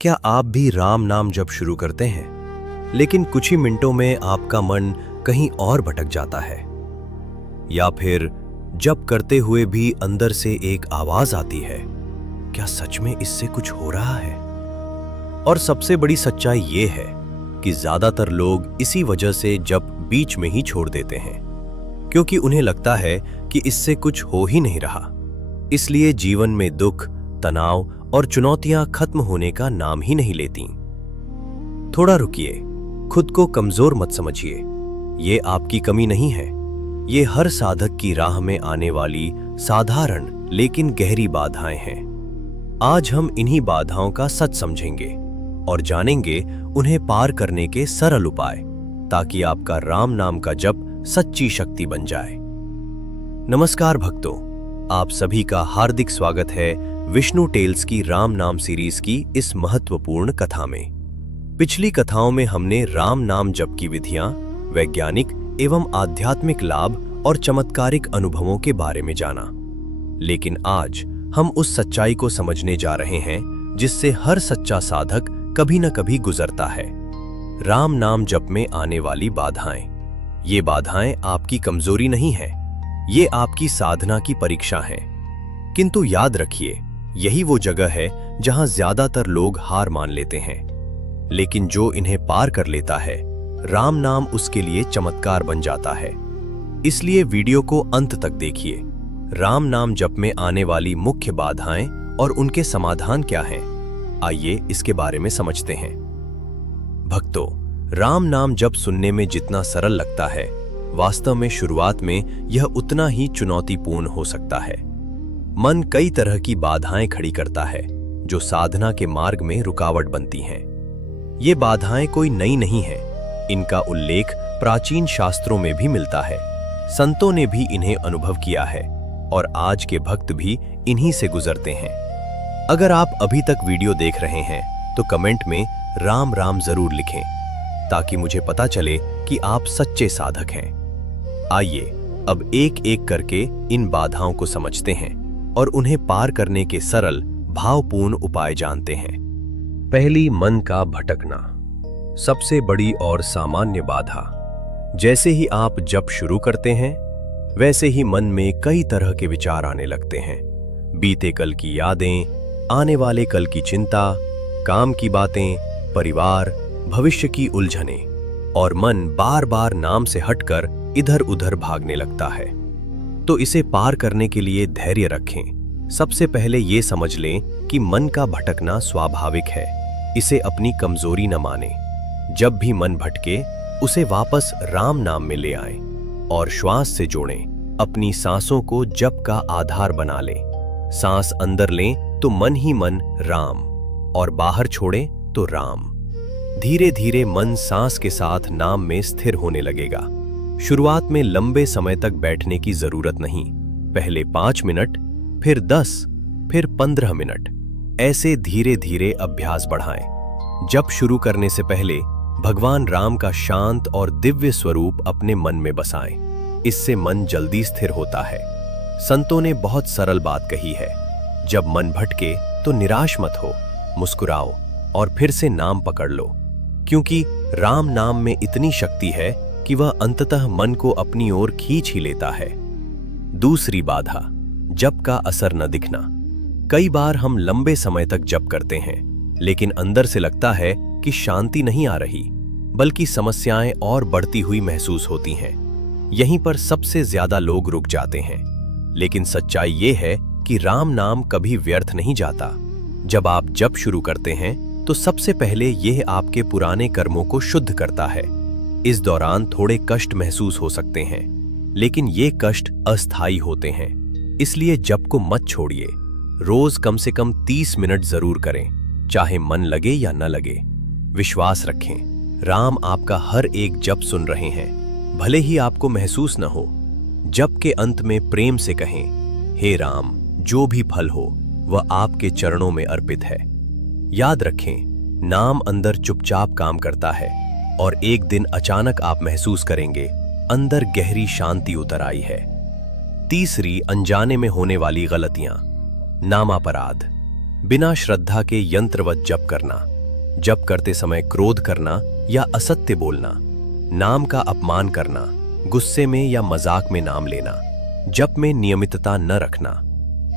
क्या आप भी राम नाम जप शुरू करते हैं, लेकिन कुछ ही मिनटों में आपका मन कहीं और भटक जाता है? या फिर जप करते हुए भी अंदर से एक आवाज आती है, क्या सच में इससे कुछ हो रहा है? और सबसे बड़ी सच्चाई ये है कि ज्यादातर लोग इसी वजह से जप बीच में ही छोड़ देते हैं, क्योंकि उन्हें लगता है कि इससे कुछ हो ही नहीं रहा। इसलिए जीवन में दुख, तनाव और चुनौतियां खत्म होने का नाम ही नहीं लेती। थोड़ा रुकिए, खुद को कमजोर मत समझिए। ये आपकी कमी नहीं है, ये हर साधक की राह में आने वाली साधारण लेकिन गहरी बाधाएं हैं। आज हम इन्हीं बाधाओं का सच समझेंगे और जानेंगे उन्हें पार करने के सरल उपाय, ताकि आपका राम नाम का जप सच्ची शक्ति बन जाए। नमस्कार भक्तों, आप सभी का हार्दिक स्वागत है विष्णु टेल्स की राम नाम सीरीज की इस महत्वपूर्ण कथा में। पिछली कथाओं में हमने राम नाम जप की विधियां, वैज्ञानिक एवं आध्यात्मिक लाभ और चमत्कारिक अनुभवों के बारे में जाना। लेकिन आज हम उस सच्चाई को समझने जा रहे हैं जिससे हर सच्चा साधक कभी न कभी गुजरता है। राम नाम जप में आने वाली बाधाएं। ये बाधाएं आपकी कमजोरी नहीं है, ये आपकी साधना की परीक्षा है। किंतु याद रखिए, यही वो जगह है जहां ज्यादातर लोग हार मान लेते हैं। लेकिन जो इन्हें पार कर लेता है, राम नाम उसके लिए चमत्कार बन जाता है। इसलिए वीडियो को अंत तक देखिए। राम नाम जप में आने वाली मुख्य बाधाएं और उनके समाधान क्या हैं, आइए इसके बारे में समझते हैं। भक्तों, राम नाम जप सुनने में जितना सरल लगता है, वास्तव में शुरुआत में यह उतना ही चुनौतीपूर्ण हो सकता है। मन कई तरह की बाधाएं खड़ी करता है जो साधना के मार्ग में रुकावट बनती हैं। ये बाधाएं कोई नई नहीं है, इनका उल्लेख प्राचीन शास्त्रों में भी मिलता है। संतों ने भी इन्हें अनुभव किया है और आज के भक्त भी इन्हीं से गुजरते हैं। अगर आप अभी तक वीडियो देख रहे हैं तो कमेंट में राम राम जरूर लिखें, ताकि मुझे पता चले कि आप सच्चे साधक हैं। आइए अब एक एक करके इन बाधाओं को समझते हैं और उन्हें पार करने के सरल, भावपूर्ण उपाय जानते हैं। पहली, मन का भटकना। सबसे बड़ी और सामान्य बाधा। जैसे ही आप जप शुरू करते हैं, वैसे ही मन में कई तरह के विचार आने लगते हैं। बीते कल की यादें, आने वाले कल की चिंता, काम की बातें, परिवार, भविष्य की उलझनें, और मन बार बार नाम से हटकर इधर उधर भागने लगता है। तो इसे पार करने के लिए धैर्य रखें। सबसे पहले ये समझ लें कि मन का भटकना स्वाभाविक है। इसे अपनी कमजोरी न माने। जब भी मन भटके, उसे वापस राम नाम में ले आएं और श्वास से जोड़ें। अपनी सांसों को जप का आधार बना लें। सांस अंदर लें तो मन ही मन राम, और बाहर छोड़ें तो राम। धीरे धीरे मन सांस के साथ नाम में स्थिर होने लगेगा। शुरुआत में लंबे समय तक बैठने की जरूरत नहीं। पहले 5 मिनट, फिर 10, फिर 15 मिनट, ऐसे धीरे धीरे अभ्यास बढ़ाएं। जप शुरू करने से पहले भगवान राम का शांत और दिव्य स्वरूप अपने मन में बसाएं। इससे मन जल्दी स्थिर होता है। संतों ने बहुत सरल बात कही है, जब मन भटके तो निराश मत हो, मुस्कुराओ और फिर से नाम पकड़ लो, क्योंकि राम नाम में इतनी शक्ति है कि वह अंततः मन को अपनी ओर खींच ही लेता है। दूसरी बाधा, जप का असर न दिखना। कई बार हम लंबे समय तक जप करते हैं, लेकिन अंदर से लगता है कि शांति नहीं आ रही, बल्कि समस्याएं और बढ़ती हुई महसूस होती हैं। यहीं पर सबसे ज्यादा लोग रुक जाते हैं। लेकिन सच्चाई ये है कि राम नाम कभी व्यर्थ नहीं जाता। जब आप जप शुरू करते हैं तो सबसे पहले यह आपके पुराने कर्मों को शुद्ध करता है। इस दौरान थोड़े कष्ट महसूस हो सकते हैं, लेकिन ये कष्ट अस्थायी होते हैं। इसलिए जप को मत छोड़िए। रोज कम से कम 30 मिनट जरूर करें, चाहे मन लगे या न लगे। विश्वास रखें, राम आपका हर एक जप सुन रहे हैं, भले ही आपको महसूस न हो। जप के अंत में प्रेम से कहें, हे राम, जो भी फल हो वह आपके चरणों में अर्पित है। याद रखें, नाम अंदर चुपचाप काम करता है और एक दिन अचानक आप महसूस करेंगे अंदर गहरी शांति उतर आई है। तीसरी, अनजाने में होने वाली गलतियां। नामापराध। बिना श्रद्धा के यंत्रवत जप करना, जप करते समय क्रोध करना या असत्य बोलना, नाम का अपमान करना, गुस्से में या मजाक में नाम लेना, जप में नियमितता न रखना।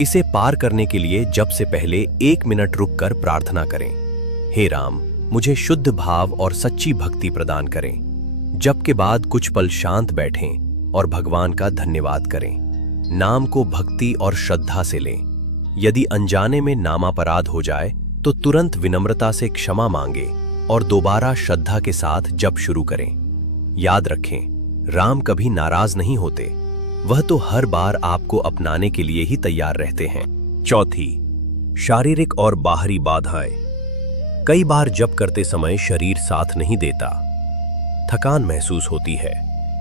इसे पार करने के लिए जप से पहले 1 मिनट रुककर प्रार्थना करें, हे राम, मुझे शुद्ध भाव और सच्ची भक्ति प्रदान करें। जप के बाद कुछ पल शांत बैठें और भगवान का धन्यवाद करें। नाम को भक्ति और श्रद्धा से लें। यदि अनजाने में नामापराध हो जाए तो तुरंत विनम्रता से क्षमा मांगे और दोबारा श्रद्धा के साथ जप शुरू करें। याद रखें, राम कभी नाराज नहीं होते, वह तो हर बार आपको अपनाने के लिए ही तैयार रहते हैं। चौथी, शारीरिक और बाहरी बाधाएं। कई बार जप करते समय शरीर साथ नहीं देता। थकान महसूस होती है,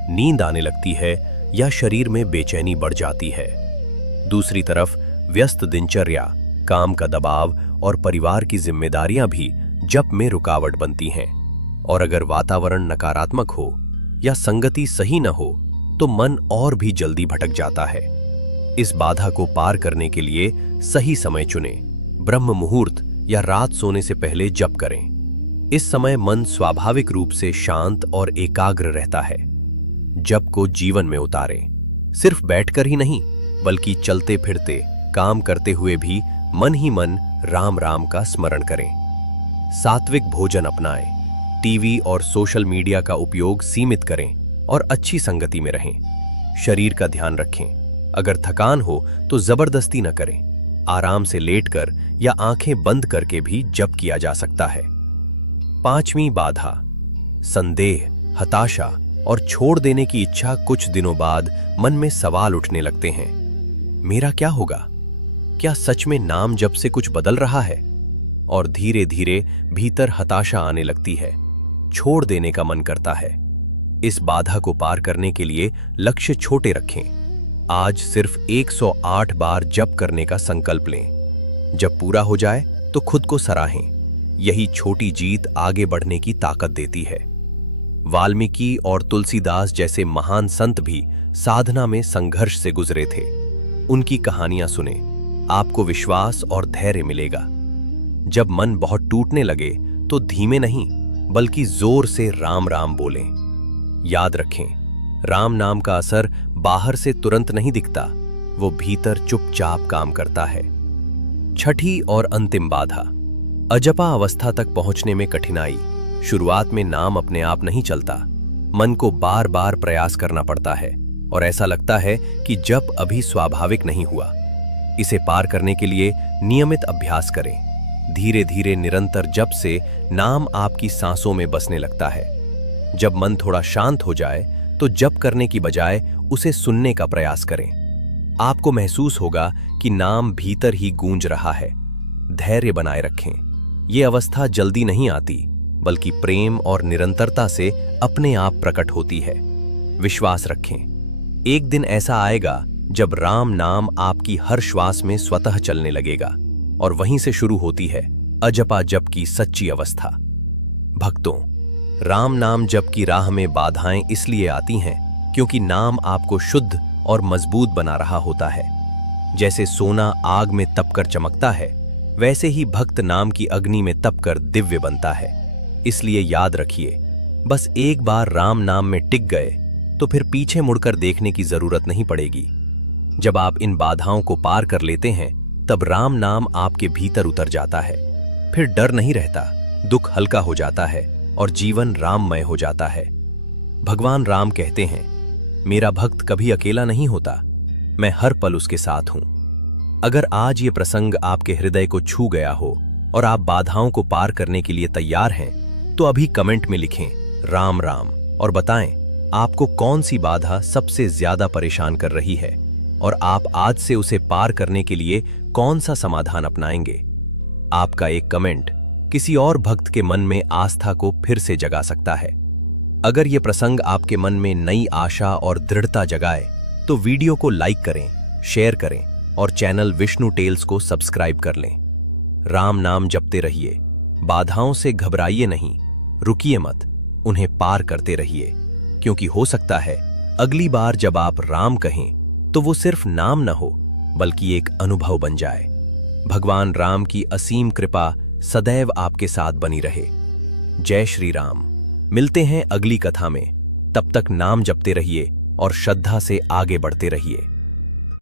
नींद आने लगती है या शरीर में बेचैनी बढ़ जाती है। दूसरी तरफ व्यस्त दिनचर्या, काम का दबाव और परिवार की जिम्मेदारियां भी जप में रुकावट बनती हैं। और अगर वातावरण नकारात्मक हो या संगति सही न हो तो मन और भी जल्दी भटक जाता है। इस बाधा को पार करने के लिए सही समय चुनें। ब्रह्म मुहूर्त या रात सोने से पहले जप करें। इस समय मन स्वाभाविक रूप से शांत और एकाग्र रहता है। जप को जीवन में उतारें। सिर्फ बैठकर ही नहीं, बल्कि चलते फिरते, काम करते हुए भी मन ही मन राम राम का स्मरण करें। सात्विक भोजन अपनाएं। टीवी और सोशल मीडिया का उपयोग सीमित करें और अच्छी संगति में रहें। शरीर का ध्यान रखें। अगर थकान हो तो जबरदस्ती न करें। आराम से लेटकर या आंखें बंद करके भी जप किया जा सकता है। पांचवी बाधा, संदेह, हताशा और छोड़ देने की इच्छा। कुछ दिनों बाद मन में सवाल उठने लगते हैं, मेरा क्या होगा? क्या सच में नाम जप से कुछ बदल रहा है? और धीरे धीरे भीतर हताशा आने लगती है, छोड़ देने का मन करता है। इस बाधा को पार करने के लिए लक्ष्य छोटे रखें। आज सिर्फ 108 बार जप करने का संकल्प लें। जब पूरा हो जाए तो खुद को सराहें। यही छोटी जीत आगे बढ़ने की ताकत देती है। वाल्मीकि और तुलसीदास जैसे महान संत भी साधना में संघर्ष से गुजरे थे। उनकी कहानियां सुने, आपको विश्वास और धैर्य मिलेगा। जब मन बहुत टूटने लगे तो धीमे नहीं बल्कि जोर से राम राम बोलें। याद रखें, राम नाम का असर बाहर से तुरंत नहीं दिखता, वो भीतर चुपचाप काम करता है। छठी और अंतिम बाधा, अजपा अवस्था तक पहुंचने में कठिनाई। शुरुआत में नाम अपने आप नहीं चलता, मन को बार बार प्रयास करना पड़ता है और ऐसा लगता है कि जप अभी स्वाभाविक नहीं हुआ। इसे पार करने के लिए नियमित अभ्यास करें। धीरे धीरे निरंतर जप से नाम आपकी सांसों में बसने लगता है। जब मन थोड़ा शांत हो जाए तो जप करने की बजाय उसे सुनने का प्रयास करें। आपको महसूस होगा कि नाम भीतर ही गूंज रहा है। धैर्य बनाए रखें। ये अवस्था जल्दी नहीं आती, बल्कि प्रेम और निरंतरता से अपने आप प्रकट होती है। विश्वास रखें, एक दिन ऐसा आएगा जब राम नाम आपकी हर श्वास में स्वतः चलने लगेगा और वहीं से शुरू होती है अजपा जप की सच्ची अवस्था। भक्तों, राम नाम जप की राह में बाधाएं इसलिए आती हैं क्योंकि नाम आपको शुद्ध और मजबूत बना रहा होता है। जैसे सोना आग में तपकर चमकता है, वैसे ही भक्त नाम की अग्नि में तपकर दिव्य बनता है। इसलिए याद रखिए, बस एक बार राम नाम में टिक गए तो फिर पीछे मुड़कर देखने की जरूरत नहीं पड़ेगी। जब आप इन बाधाओं को पार कर लेते हैं, तब राम नाम आपके भीतर उतर जाता है। फिर डर नहीं रहता, दुख हल्का हो जाता है और जीवन राममय हो जाता है। भगवान राम कहते हैं, मेरा भक्त कभी अकेला नहीं होता, मैं हर पल उसके साथ हूं। अगर आज ये प्रसंग आपके हृदय को छू गया हो और आप बाधाओं को पार करने के लिए तैयार हैं, तो अभी कमेंट में लिखें राम राम और बताएं आपको कौन सी बाधा सबसे ज्यादा परेशान कर रही है और आप आज से उसे पार करने के लिए कौन सा समाधान अपनाएंगे। आपका एक कमेंट किसी और भक्त के मन में आस्था को फिर से जगा सकता है। अगर यह प्रसंग आपके मन में नई आशा और दृढ़ता जगाए तो वीडियो को लाइक करें, शेयर करें और चैनल विष्णु टेल्स को सब्सक्राइब कर लें। राम नाम जपते रहिए, बाधाओं से घबराइए नहीं, रुकिए मत, उन्हें पार करते रहिए, क्योंकि हो सकता है अगली बार जब आप राम कहें तो वो सिर्फ नाम न हो बल्कि एक अनुभव बन जाए। भगवान राम की असीम कृपा सदैव आपके साथ बनी रहे। जय श्री राम। मिलते हैं अगली कथा में। तब तक नाम जपते रहिए और श्रद्धा से आगे बढ़ते रहिए।